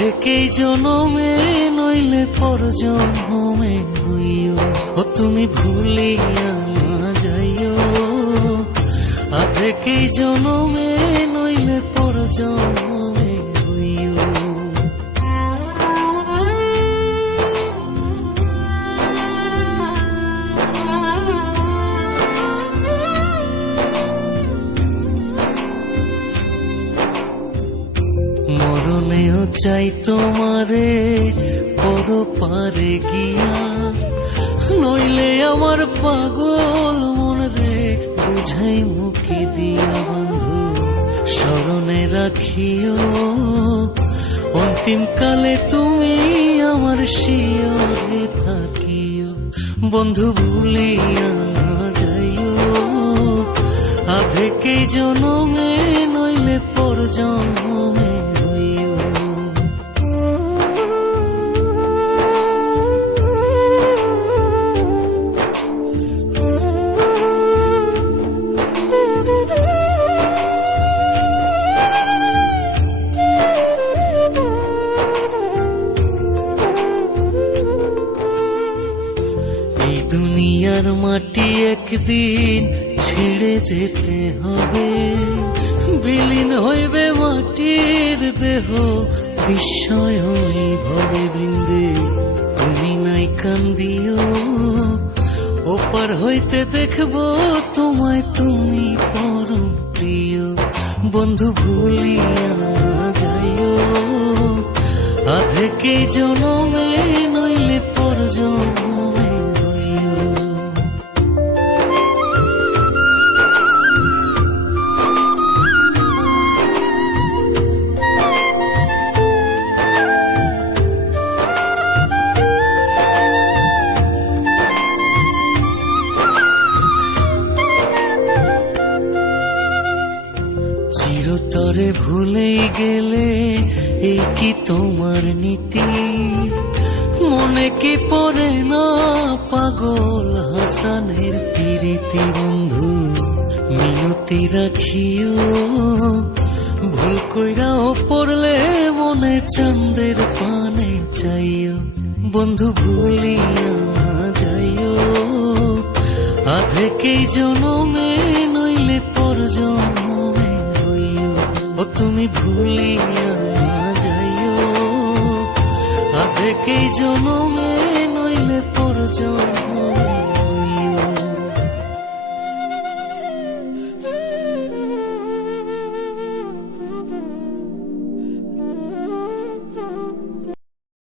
আধেকেই জনমে নইলে পর জন্মে হইও, ও তুমি ভুলিয়া না যাইও। আধেকেই জনমে নইলে পর জন্মে হইও। মরণেও চাই তোমারে পর পারে গিয়া, নইলে আমার পাগল মন রে বুঝাই মুখে দিয়া। বন্ধু স্মরণে রাখিও, অন্তিম কালে তুমি আমার শিয়রে থাকিও। বন্ধু ভুলিয়া না যাইও, আধেকেই জনমে নইলে পর জন্মে হইও। এই দুনিয়ার মাটি একদিন ছেড়ে যেতে হবে, বিলীন হইবে মাটির দেহ বিস্ময় ভবে বৃন্দে। তুমি নাই কান্দিও, ওপার হইতে দেখবো তোমায় তুমি পরম প্রিয়। বন্ধু ভুলিয়া না যাইও, আধেকেই জনমে নইলে পর জন্মে হইও। চিরতরে ভুলেই গেলে এই কি তোমার নীতি? মনে কি পড়ে না পাগল হাসানের প্রীতি? বন্ধু মিনতি রাখিও, ভুল কইরাও পড়লে মনে চাঁদের পানে চাইও। বন্ধু ভুলিয়া না যাইও, আধেকেই জনমে নইলে পর জন্মে হইও। ও তুমি ভুলিয়া না যাইও, আধেকেই জনমে নইলে পর জন্মে